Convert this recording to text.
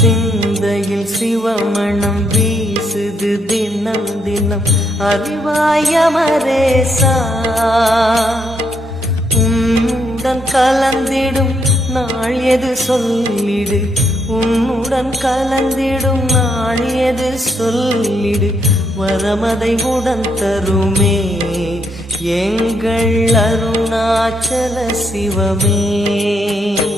சிந்தையில் சிவமணம் வீசுது தினம் தினம் அறிவாயமரேசா உன்னுடன் கலந்திடும் நாள் எது சொல்லிடு உன்னுடன் கலந்திடும் நாள் எது சொல்லிடு வரமதை உடன் தருமே எங்கள் அருணாச்சல சிவமே.